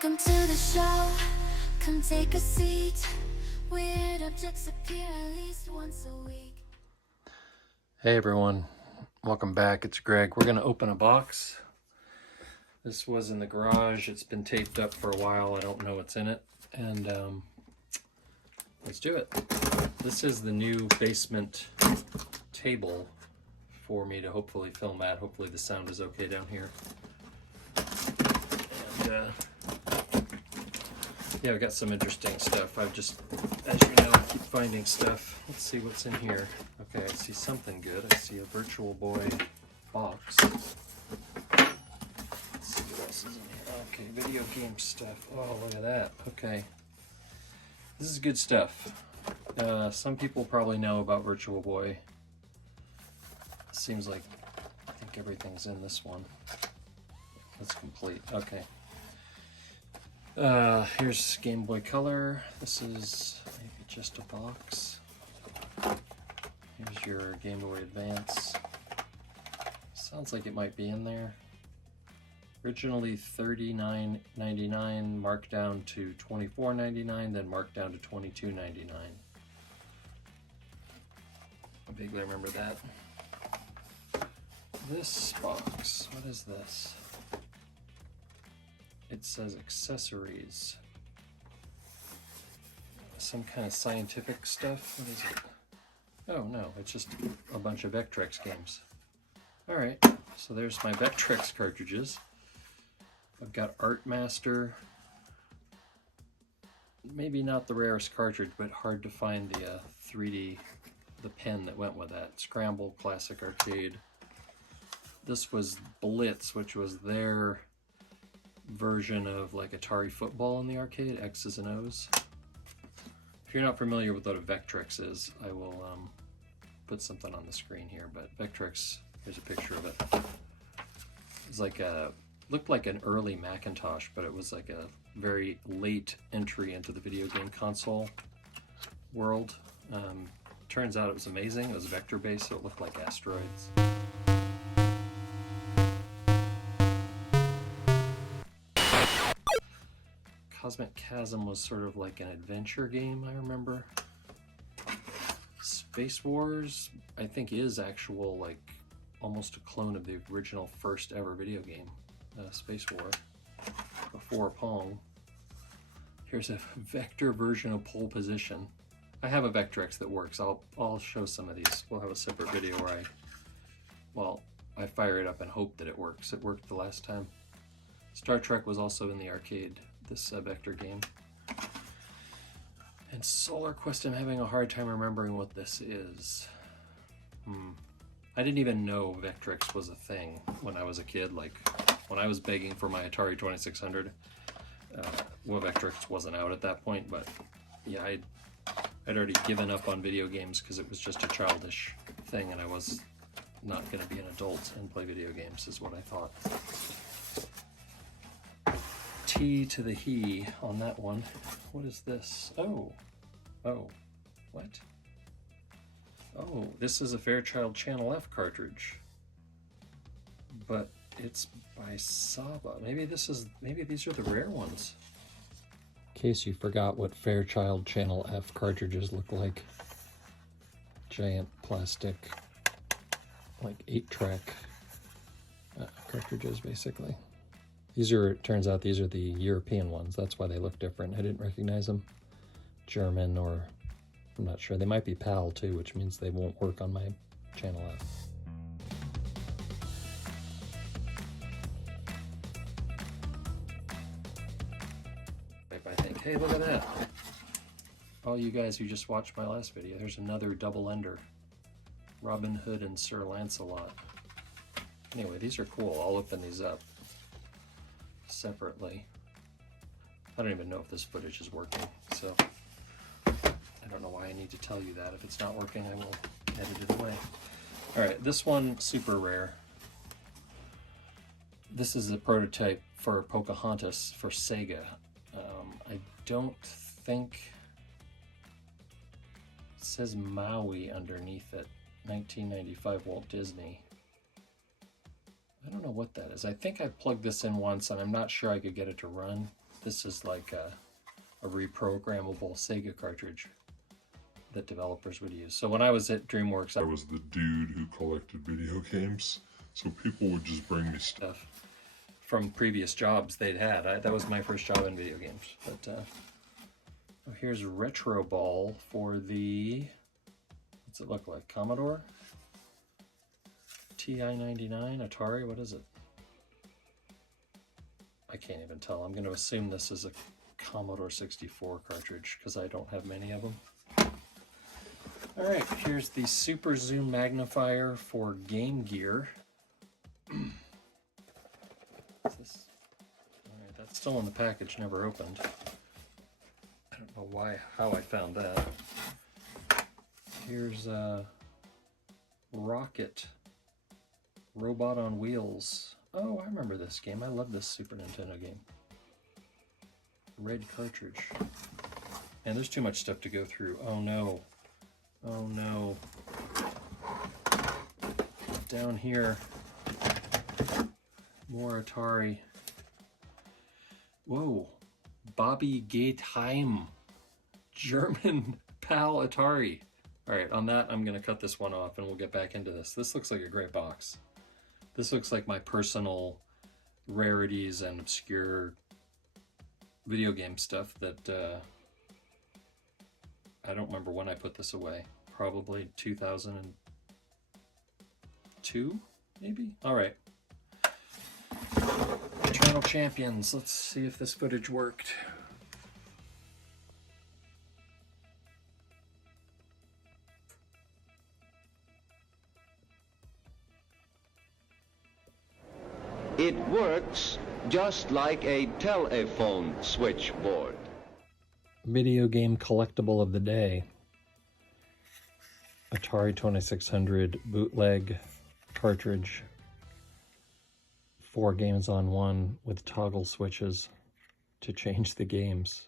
Welcome to the show. Come take a seat. Weird objects appear at least once a week. Hey everyone, welcome back. It's Greg. We're going to open a box. This was in the garage. It's been taped up for a while. I don't know what's in it. And let's do it. This is the new basement table for me to hopefully film at. Hopefully the sound is okay down here. And yeah, we got some interesting stuff. I've just, as you know, I keep finding stuff. Let's see what's in here. Okay, I see something good. I see a Virtual Boy box. Let's see what else is in here. Okay, video game stuff. Oh, look at that. Okay. This is good stuff. Some people probably know about Virtual Boy. Seems like, I think everything's in this one. That's complete. Okay. Here's Game Boy Color. This is maybe just a box. Here's your Game Boy Advance. Sounds like it might be in there. Originally $39.99, marked down to $24.99, then marked down to $22.99. I vaguely remember that. This box, what is this? It says accessories. Some kind of scientific stuff. What is it? Oh no, it's just a bunch of Vectrex games. Alright, so there's my Vectrex cartridges. I've got Art Master. Maybe not the rarest cartridge, but hard to find the 3D, the pen that went with that. Scramble, Classic Arcade. This was Blitz, which was their version of like Atari Football in the arcade, X's and O's. If you're not familiar with what a Vectrex is, I will put something on the screen here, but Vectrex, here's a picture of it. It's like looked like an early Macintosh, but it was like a very late entry into the video game console world. Turns out it was amazing. It was vector-based, so it looked like asteroids. Cosmic Chasm was sort of like an adventure game, I remember. Space Wars, I think, is actual, like, almost a clone of the original first ever video game, Space War, before Pong. Here's a vector version of Pole Position. I have a Vectrex that works. I'll show some of these. We'll have a separate video where I fire it up and hope that it works. It worked the last time. Star Trek was also in the arcade, this vector game. And Solar Quest, I'm having a hard time remembering what this is. I didn't even know Vectrex was a thing when I was a kid. Like, when I was begging for my Atari 2600, well, Vectrex wasn't out at that point, but yeah, I'd already given up on video games because it was just a childish thing, and I was not going to be an adult and play video games, is what I thought. T to the he on that one. What is this? Oh, what? Oh, this is a Fairchild Channel F cartridge, but it's by Saba. Maybe these are the rare ones. In case you forgot what Fairchild Channel F cartridges look like. Giant plastic, like 8-track cartridges, basically. These are, it turns out these are the European ones. That's why they look different. I didn't recognize them. German, or I'm not sure. They might be PAL too, which means they won't work on my Channel F. I think, hey, look at that. All you guys who just watched my last video, there's another double ender. Robin Hood and Sir Lancelot. Anyway, these are cool. I'll open these up separately. I don't even know if this footage is working, so I don't know why I need to tell you that. If it's not working, I will edit it away. Alright, this one, super rare. This is a prototype for Pocahontas for Sega. I don't think it says Maui underneath it. 1995 Walt Disney. I don't know what that is. I think I plugged this in once and I'm not sure I could get it to run. this is like a reprogrammable Sega cartridge that developers would use. So when I was at DreamWorks, I was the dude who collected video games, so people would just bring me stuff from previous jobs they'd had. That was my first job in video games. But oh, here's Retro Ball for the, what's it look like? Commodore? TI-99? Atari? What is it? I can't even tell. I'm going to assume this is a Commodore 64 cartridge because I don't have many of them. Alright, here's the Super Zoom magnifier for Game Gear. Alright, that's still in the package, never opened. I don't know how I found that. Here's Rocket Robot on Wheels. Oh, I remember this game. I love this Super Nintendo game. Red cartridge. And there's too much stuff to go through. Oh no. Oh no. Down here. More Atari. Whoa. Bobby Gateheim. German PAL Atari. Alright, on that I'm going to cut this one off and we'll get back into this. This looks like a great box. This looks like my personal rarities and obscure video game stuff that I don't remember when I put this away. Probably 2002, maybe? Alright. Eternal Champions. Let's see if this footage worked. It works just like a telephone switchboard. Video game collectible of the day. Atari 2600 bootleg cartridge. 4 games on one with toggle switches to change the games.